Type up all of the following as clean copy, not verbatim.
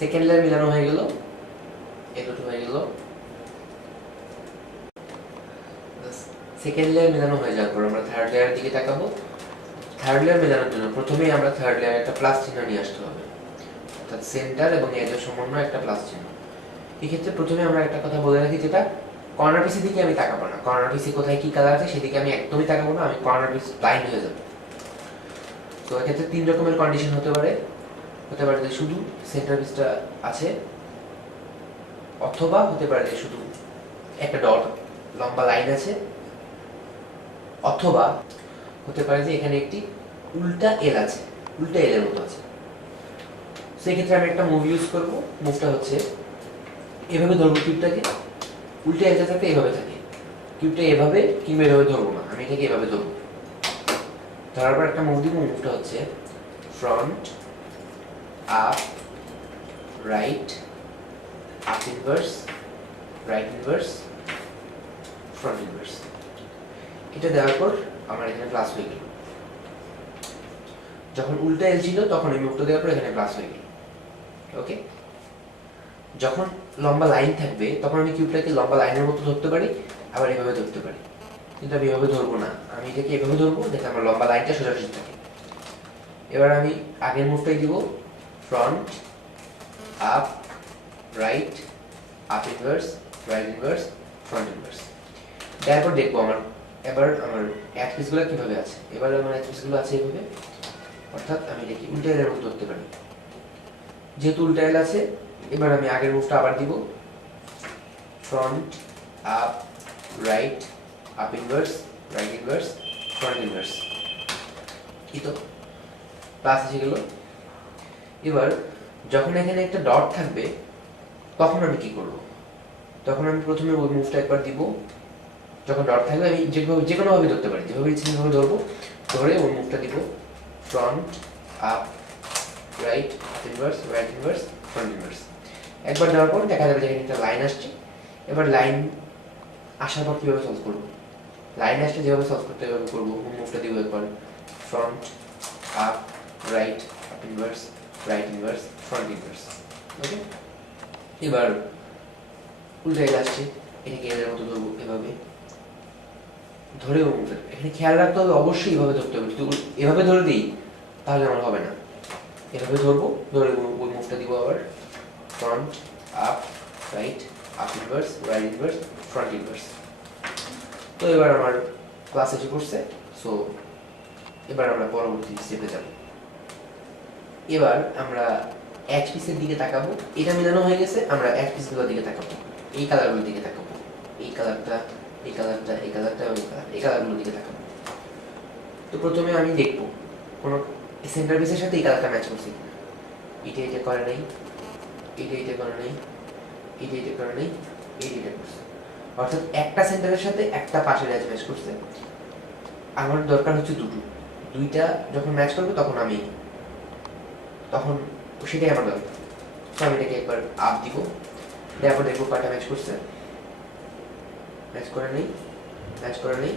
Second layer মিলানো হয়ে গেল, এই দুটো হয়ে গেল। সেকেন্ড লেয়ার মিলানো হয়ে যাওয়ার পর আমরা থার্ড লেয়ারের দিকে তাকাবো। থার্ড লেয়ার মেলানোর জন্য প্রথমেই আমরা থার্ড লেয়ারে একটা প্লাস চিহ্ন নিয়ে আসতে হবে, অর্থাৎ সেন্টার এবং এজের সমন্বয় একটা প্লাস চিহ্ন। এই ক্ষেত্রে প্রথমে আমরা একটা কথা বলে রাখি, যেটা কর্নার পিসের দিকে আমি তাকাবো না। কর্নার পিসে কোথায় কি কালার আছে সেদিকে আমি একদমই তাকাবো না, আমি কর্নার পিস ব্লাইন্ড হয়ে যাবো। তো এক্ষেত্রে তিন রকমের কন্ডিশন হতে পারে যে শুধু সেন্টার পিসটা আছে, অথবা হতে পারে যে শুধু একটা ডট লম্বা লাইন আছে, অথবা হতে পারে যে এখানে একটি উল্টা এল আছে, উল্টা এল এর মতো আছে। সেই ক্ষেত্রে আমি একটা মুভ ইউজ করব। মুভটা হচ্ছে এভাবে ধরবো কিউবটাকে, উল্টা এলটা থাকে এভাবে থাকে, কিউবটা এভাবে কিংবা এভাবে ধরবো না, আমি এটাকে এভাবে ধরবো। ধরার পর একটা মুভ দিব। মুভটা হচ্ছে front up right, up inverse, right inverse, front inverse. এটা দেওয়ার পর আমার এখানে প্লাস হয়ে গেল। যখন উল্টা এল ছিল তখন এই মুভটা দেওয়ার পর এখানে প্লাস হয়ে গেল। ওকে, যখন লম্বা লাইন থাকবে তখন আমি কিউবটাকে লম্বা লাইনের মতো ধরতে পারি, আবার এভাবে ধরতে পারি, কিন্তু আমি এভাবে ধরবো না, আমি এটাকে এভাবে ধরবো যাতে আমার লম্বা লাইনটা সোজাসুজি থাকে। এবার আমি আগের মুভটাই দিব, front up right, up inverse, right inverse, front inverse. তারপর দেখবো এবার আমার এক পিসগুলো কিভাবে আছে। এবার আমার এক পিসগুলো আছে এইভাবে, অর্থাৎ আমি এটাকে উল্টা এলের মতো ধরতে পারি। যেহেতু উল্টা এল আছে, এবার আমি আগের মুভটা আবার দিব, front up right, up inverse, right inverse, front inverse. এই তো প্লাস এসে গেল। এবার যখন এখানে একটা ডট থাকবে তখন আমি কি করব? তখন আমি প্রথমে ওই মুভটা একবার দিব। যখন ডট থাকবে আমি যে কোনোভাবে ধরতে পারি, যেভাবে ইচ্ছে সেভাবে ধরবো, ধরে ওই মুভটা দিব, front up right, up inverse, right inverse, front inverse. একবার দেওয়ার পর দেখা যাবে যে একটা লাইন আসছে। এবার লাইন আসার পর কীভাবে সলভ করবো? লাইন আসলে যেভাবে সলভ করতে হবে করবো। মুভটা দিব একবার, front up right, up inverse, right inverse, front inverse. Okay, এবার উল্টা এল আসছে, এটাকে এর মতো ধরবো এভাবে ধরে। এখানে খেয়াল রাখতে হবে অবশ্যই এভাবে ধরতে হবে। যদি এভাবে ধরে দিই তাহলে আমার হবে না। এভাবে ধরবো, ধরে ওই মুভটা দিব আবার, front up right, up inverse, right inverse, front inverse. তো এবার আমার ক্লাস এসে পড়ছে। সো এবার আমরা পরবর্তী স্টেপে যাব। এবার আমরা এক পিসের দিকে তাকাবো। এটা মিলানো হয়ে গেছে, আমরা এক পিসগুলোর দিকে তাকাবো, এই কালারগুলোর দিকে তাকাবো, এই কালারটা, এই কালারটা, এই কালারটা এবং এই কালারগুলোর দিকে তাকাবো। তো প্রথমে আমি দেখবো কোনো সেন্টার পিসের সাথে এই কালারটা ম্যাচ করছে কিনা। এটা করে নাই, এটা করে নাই, এটা করে নাই, এটা করছে। অর্থাৎ একটা সেন্টারের সাথে একটা পাশের এজ ম্যাচ করছে। আমার দরকার হচ্ছে দুইটা যখন ম্যাচ করবে তখন সেটাই আমার দরকার। তো আমি এটাকে একবার আপ দিব, তারপর দেখবো কয়টা ম্যাচ করছে। ম্যাচ করে নেই, ম্যাচ করে নেই,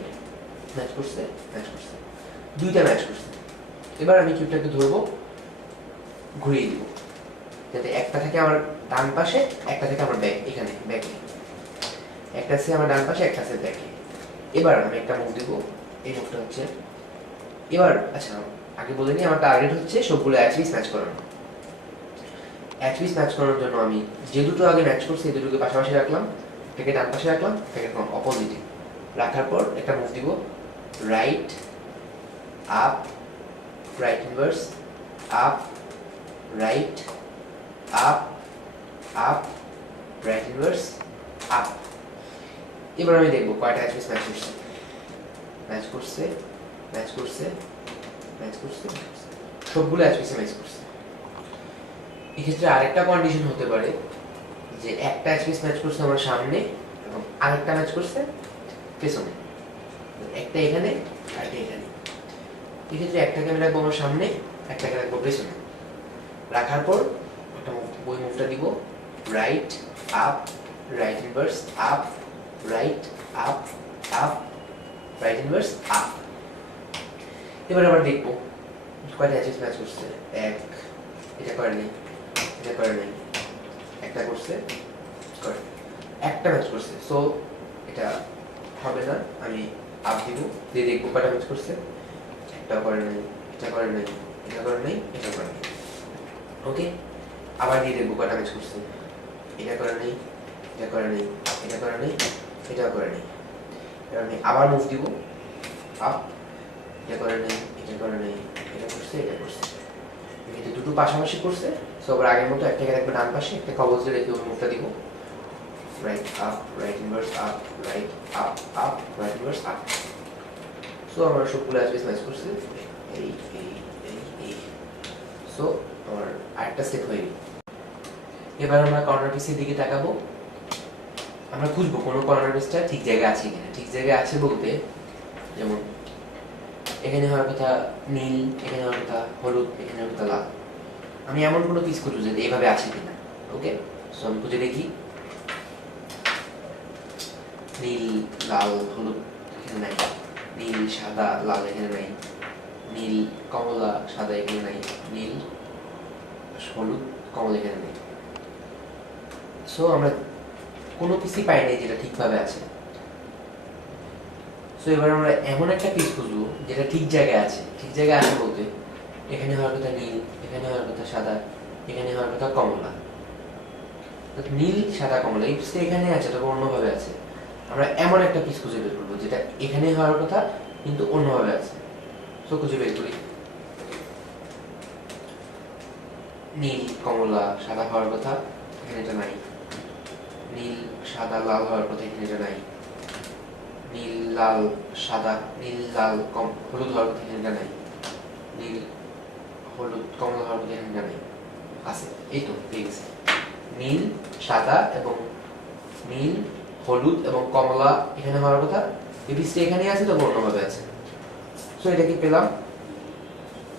ম্যাচ করছে, ম্যাচ করছে, দুইটা ম্যাচ করছে। এবার আমি কিউবটাকে ধরবো, ঘুরিয়ে দিব যাতে একটা থাকে আমার ডান পাশে, একটা থাকে আমার এখানে ব্যাকে। একটা আছে আমার ডান পাশে, একটা আছে ব্যাকে। এবার আমি একটা মুভ দিব, এই মুভটা হচ্ছে এবার আচ্ছা আগে বলে নিই, আমার টার্গেট হচ্ছে সবগুলো এক পিস ম্যাচ করানো। এক পিস ম্যাচ করানোর জন্য আমি যে দুটো আগে ম্যাচ করছি এই দুটোকে পাশাপাশি রাখলাম, এটাকে ডান পাশে রাখলাম, এটাকে অপোজিটে রাখার পর একটা মুভ দিব, right up, right inverse, up right, up up, right inverse, up. এবার আমি দেখবো কয়টা এক পিস ম্যাচ করছে। ম্যাচ করছে, ম্যাচ করছে, ম্যাচ করছে, সবগুলো এক পিসে ম্যাচ করছে। এক্ষেত্রে আরেকটা কন্ডিশন হতে পারে যে একটা এক পিস ম্যাচ করছে আমার সামনে এবং আরেকটা ম্যাচ করছে পেছনে, একটা এখানে আরেকটা এখানে। এক্ষেত্রে একটাকে আমি রাখবো আমার সামনে, একটাকে রাখবো পেছনে। রাখার পর একটা ওই মুভটা দিব, right up, right inverse, up right, up up, right inverse, up. এবার আবার দেখবো কয়টা অ্যাচেস ম্যাচ করছে। এক, এটা করে নেই, এটা করে নেই, একটা করছে, একটা ম্যাচ করছে, সো এটা হবে না। আমি আপ দিব, দিয়ে দেখবো কটা ম্যাচ করছে। একটা করে নাই, এটা করে নাই, এটা করে নাই, এটা করে নাই। ওকে, আবার দিয়ে দেখবো কটা ম্যাচ করছে। এটা করে নাই, এটা করে নাই, এটা করে নাই, এটাও করে নাই। এবার আমি আবার মুভ দিব আপ, এটা করে নাই, এটা করে নাই, এটা করছে, এটা করছে। কিন্তু দুটো পাশাপাশি করছে, সো আবার আগের মতো একটাকে রাখবে ডান পাশে, একটা কবজ দিয়ে রেখে ওই মুভটা দিব। Right up, right inverse up, right up, up, right inverse up. So আমার সবগুলো আজকে ম্যাচ করছে, এই এই এই এই। সো আমার আরেকটা সেট হয়ে গেল। এবার আমরা কর্নার পিসের দিকে তাকাবো। আমরা খুঁজবো কোনো কর্নার পিসটা ঠিক জায়গায় আছে কিনা। ঠিক জায়গায় আছে বলতে, যেমন এখানে হওয়ার কথা নীল, এখানে হওয়ার কথা হলুদ, এখানে হওয়ার কথা লাল। আমি এমন কোনো পিস খুঁজবো যে এইভাবে আছে কিনা। ওকে, সো আমি খুঁজে দেখি নীল, লাল, হলুদ এখানে নাই, নীল, সাদা, লাল এখানে নাই, নীল, কমলা, সাদা এখানে নাই, নীল, হলুদ, কমলা এখানে নেই। সো আমরা কোনো পিসই পাই নাই যেটা ঠিকভাবে আছে। সো এবার আমরা এমন একটা পিস খুঁজবো যেটা ঠিক জায়গায় আছে। ঠিক জায়গায় আছে বলতে এখানে হওয়ার কথা নীল, এখানে হওয়ার কথা সাদা, এখানে হওয়ার কথা কমলা। নীল, সাদা, কমলা এই পিসটা এখানে আছে, তবে অন্যভাবে আছে। আমরা এমন একটা পিস খুঁজে বের করবো যেটা এখানে হওয়ার কথা কিন্তু অন্যভাবে আছে। সো খুঁজে বের করি। নীল, কমলা, সাদা হওয়ার কথা, এখানে এটা নাই। নীল, সাদা, লাল হওয়ার কথা, এখানে এটা নাই। নীল, লাল, সাদা, নীল, লাল, হলুদ হওয়ার কথা, এখানে এটা নাই। নীল, হলুদ, কমলা হওয়ার কথা, এখানে এটা নাই। আছে, এই তো পেয়ে গেছে। নীল, সাদা এবং নীল, হলুদ এবং কমলা এখানে হওয়ার কথা, এই পিসটা এখানে আছে, তবে অন্যভাবে আছে। সো এটাকে পেলাম।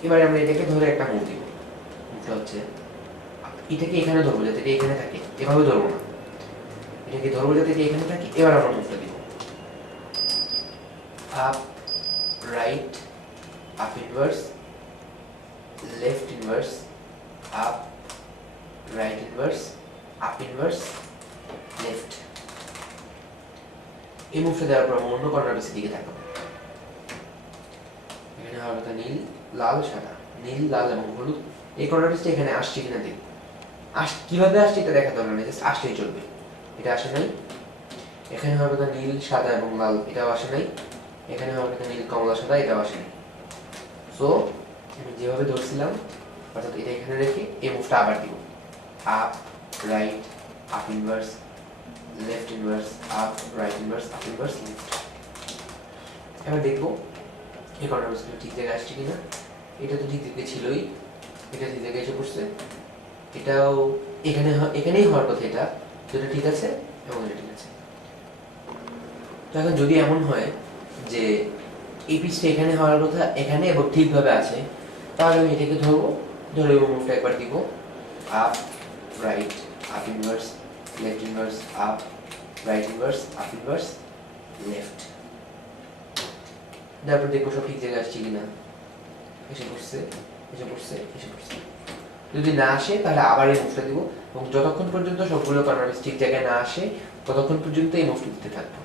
এবার আমরা এটাকে ধরে একটা মুভ দিব। মুভটা হচ্ছে এটাকে এখানে ধরবো যাতে এটা এখানে থাকে, এভাবে ধরবো না। এটাকে ধরবো যাতে এটা এখানে থাকে। এবার আমরা মুভটা দিব up, right, up inverse, left inverse, up, right inverse, up inverse, left. এই মুভটা দেওয়ার পর অন্য কর্নার পিসের দিকে তাকাবো। এখানে হওয়ার কথা নীল, লাল, সাদা, নীল, লাল এবং হলুদ। এই কর্নার পিসটা এখানে আসছে কিনা দেখব। কিভাবে আসছে এটা দেখা দরকার নেই, জাস্ট আসলেই চলবে। এটা আসে নাই। এখানে হওয়ার কথা নীল, সাদা এবং লাল, এটাও আসে নাই। এখানে হওয়ার কথা নীল, কমলা, সাদা, এটাও আসে নাই। সো আমি যেভাবে ধরছিলাম, অর্থাৎ এটা এখানে রেখে এই মুভটা আবার দিব up, right, up inverse, left inverse, up, right inverse, up inverse, left. এবার দেখবো এই কর্নার পিসগুলো ঠিক জায়গায় আসছে কিনা। এটা তো ঠিক জায়গায় ছিলই, এটা ঠিক জায়গায় এসে পড়ছে। এটাও এখানেই হওয়ার কথা, এটা যেটা ঠিক আছে এবং এটা ঠিক আছে। তো এখন যদি এমন হয় যে এই পিসটা এখানে হওয়ার কথা এখানে এবং ঠিকভাবে আছে, তাহলে আমি এটাকে ধরবো, ধরে এই মুভটা একবার দিব up, right, up inverse, left inverse, up, right inverse, up inverse, left. তারপর দেখবো সব ঠিক জায়গায় আসছে কিনা। এসে পড়ছে, এসে পড়ছে, এসে পড়ছে। যদি না আসে তাহলে আবার এই মুভটা দিব এবং যতক্ষণ পর্যন্ত সবগুলো কর্নার পিস ঠিক জায়গায় না আসে ততক্ষণ পর্যন্ত এই মুভটা দিতে থাকবো।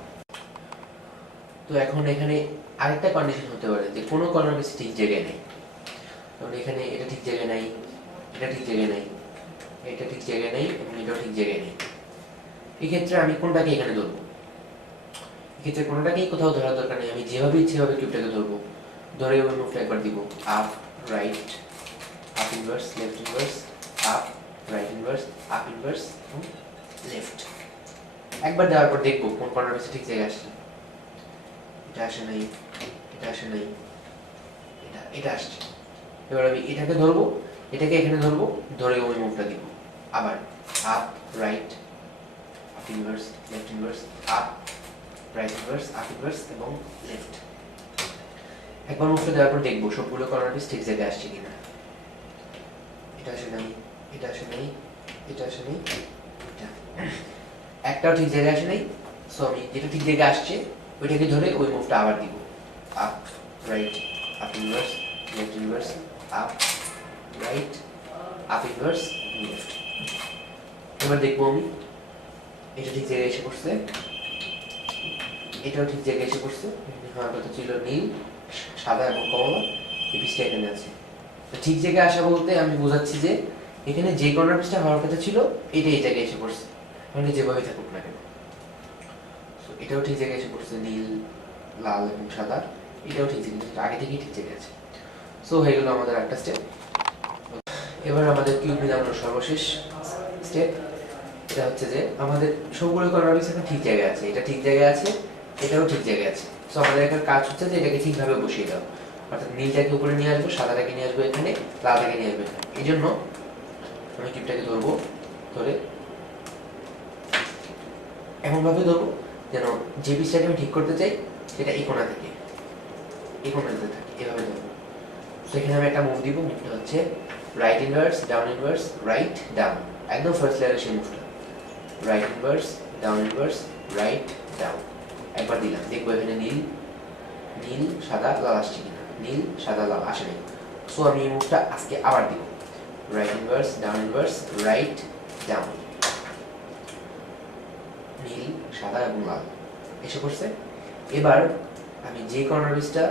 তো এখন এখানে আরেকটা কন্ডিশন হতে পারে যে কোনো কর্নার পিস ঠিক জায়গায় নেই। কারণ এখানে এটা ঠিক জায়গায় নাই, এটা ঠিক জায়গায় নাই, এটা ঠিক জায়গায় নেই এবং এটাও ঠিক জায়গায় নেই। এই ক্ষেত্রে আমি কোনটাকে এখানে ধরবো? এক্ষেত্রে কোনোটাকেই কোথাও ধরার দরকার নেই। আমি যেভাবে ইচ্ছে ভাবে কিউবটাকে ধরবো, ধরে ওই মুভটা একবার দিব up, right, up inverse, left inverse, up, right inverse, up inverse এবং লেফট। একবার দেওয়ার পর দেখবো কোন কর্নার পিসে ঠিক জায়গায় আসছে। এটা আসে নাই, এটা আসে নাই, এটা আসছে। এবার আমি এটাকে ধরবো, এটাকে এখানে ধরবো, ধরে ওই মুভটা দিব আবার up, right, up inverse, left inverse, up, right inverse, up inverse এবং লেফট। একবার মুভটা দেওয়ার পর দেখবো সবগুলো কর্নার পিস ঠিক জায়গায় আসছে কিনা। এটা আসে নাই, এটা আসে নাই, এটা আসে নাই, এটা একটাও ঠিক জায়গায় আসে নাই। সো আমি যেটা ঠিক জায়গায় আসছে ওইটাকে ধরে ওই মুভটা আবার দিব up, right, up inverse, left inverse, up, right, up inverse, left. এবার দেখবো আমি এটা ঠিক জায়গায় এসে পড়ছে, এটাও ঠিক জায়গায় এসে পড়ছে। হওয়ার কথা ছিল নীল, সাদা এবং কমলা, এই পিসটা এখানে আছে। ঠিক জায়গায় আসা বলতে আমি বোঝাচ্ছি যে এখানে যে কর্নার পিসটা হওয়ার কথা ছিল এটা এই জায়গায় এসে পড়ছে, মানে যেভাবে থাকুক না কেন। এটাও ঠিক জায়গায় এসে পড়ছে, নীল, লাল এবং সাদা, এটাও ঠিক জায়গায়, আগে থেকেই ঠিক জায়গায় আছে। সো হয়ে গেল আমাদের একটা স্টেপ। এবার আমাদের কিউব মিলানোর সর্বশেষ স্টেপ, এটা হচ্ছে যে আমাদের সবগুলো কর্নার পিস এখন ঠিক জায়গায় আছে, এটা ঠিক জায়গায় আছে, এটাও ঠিক জায়গায় আছে। সো আমাদের এখন কাজ হচ্ছে যে এটাকে ঠিকভাবে বসিয়ে দাও, অর্থাৎ নীলটাকে উপরে নিয়ে আসবো, সাদাটাকে নিয়ে আসবো এখানে, লালটাকে নিয়ে আসবো এখানে। এই জন্য আমি কিউবটাকে ধরবো, ধরে এমনভাবে ধরবো যেন যে পিসটাকে আমি ঠিক করতে চাই সেটা এই কোণা থেকে এই কোণাতে থাকে, এভাবে ধরবো। তো এখানে আমি একটা মুভ দিব, মুভটা হচ্ছে right inverse, down inverse, right down, একদম ফার্স্ট লেয়ারে সেই মুভটা, right inverse, down inverse, right down. একবার দিলাম, দেখবো এখানে নীল, নীল সাদা লাল আসছে কিনা, নীল সাদা লাল আসে নাই। সো আমি এই মুভটা আজকে আবার দিব, right inverse, down inverse, right down, নীল সাদা এবং লাল এসে পড়ছে। এবার আমি যে কর্নার পিসটা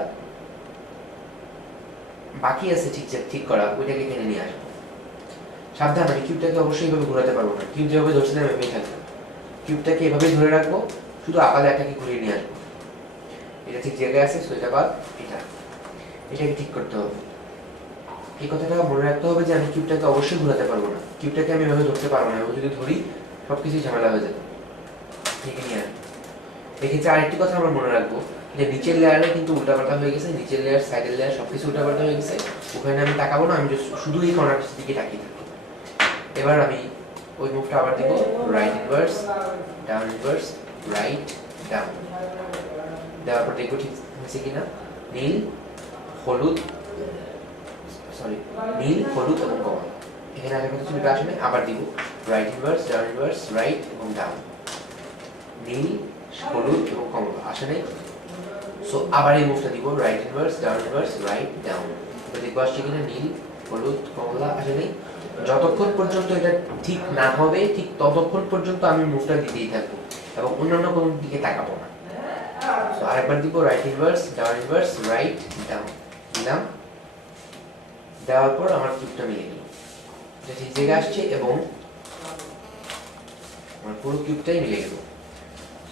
বাকি আছে ঠিক করা, ওইটাকে এখানে নিয়ে আসবো। সাবধান, আমি কিউবটাকে অবশ্যই এভাবে ঘোরাতে পারবো না, কিউব যেভাবে ধরছিলাম এভাবেই থাকবে। কিউবটাকে এভাবেই ধরে রাখবো, শুধু আপালে একটাকে ঘুরিয়ে নিয়ে আসবো। এটা ঠিক জায়গায় আছে, সো এটা বাদ, এটাকে ঠিক করতে হবে। এই কথাটা মনে রাখতে হবে যে আমি কিউবটাকে অবশ্যই ঘোরাতে পারবো না, কিউবটাকে আমি এভাবে ধরতে পারবো না, এবং যদি ধরি সবকিছুই ঝামেলা হয়ে যাবে। এখানে নিয়ে আসবো। এক্ষেত্রে আরেকটি কথা আমরা মনে রাখবো যে নিচের লেয়ারে কিন্তু উল্টাপাল্টা হয়ে গেছে, নিচের লেয়ার, সাইডের লেয়ার সবকিছু উল্টাপাল্টা হয়ে গেছে। ওখানে আমি তাকাবো না, আমি শুধু এই কর্নার পিসের দিকে তাকিয়ে থাকবো। এবার আমি ওই মুভটা আবার দিব, right inverse, down inverse, right down. দেওয়ার পর দেখবো ঠিক হয়েছে কিনা, নীল হলুদ, সরি নীল হলুদ এবং কমলা। এখানে আগের কথা ছবিটা আসলে আবার দিব, right inverse, down inverse, right এবং ডাউন, নীল হলুদ এবং কমলা আসে নাই। সো আবার এই মুভটা দিব, right inverse, down inverse, right down. দেখবো আসছে কিনা, নীল হলুদ কমলা আসে নাই। যতক্ষণ পর্যন্ত এটা ঠিক না হবে ঠিক ততক্ষণ পর্যন্ত আমি মুভটা দিতেই থাকবো এবং অন্যান্য কোনো দিকে তাকাবো না। তো আরেকবার দিব, right inverse, down inverse, right down দিলাম। দেওয়ার পর আমার কিউবটা মিলে গেল, এটা ঠিক জায়গায় আসছে এবং আমার পুরো কিউবটাই মিলে গেল।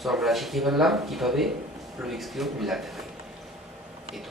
সো আমরা শিখে ফেললাম কিভাবে রুবিক্স কিউব মিলাতে হয়। এই তো।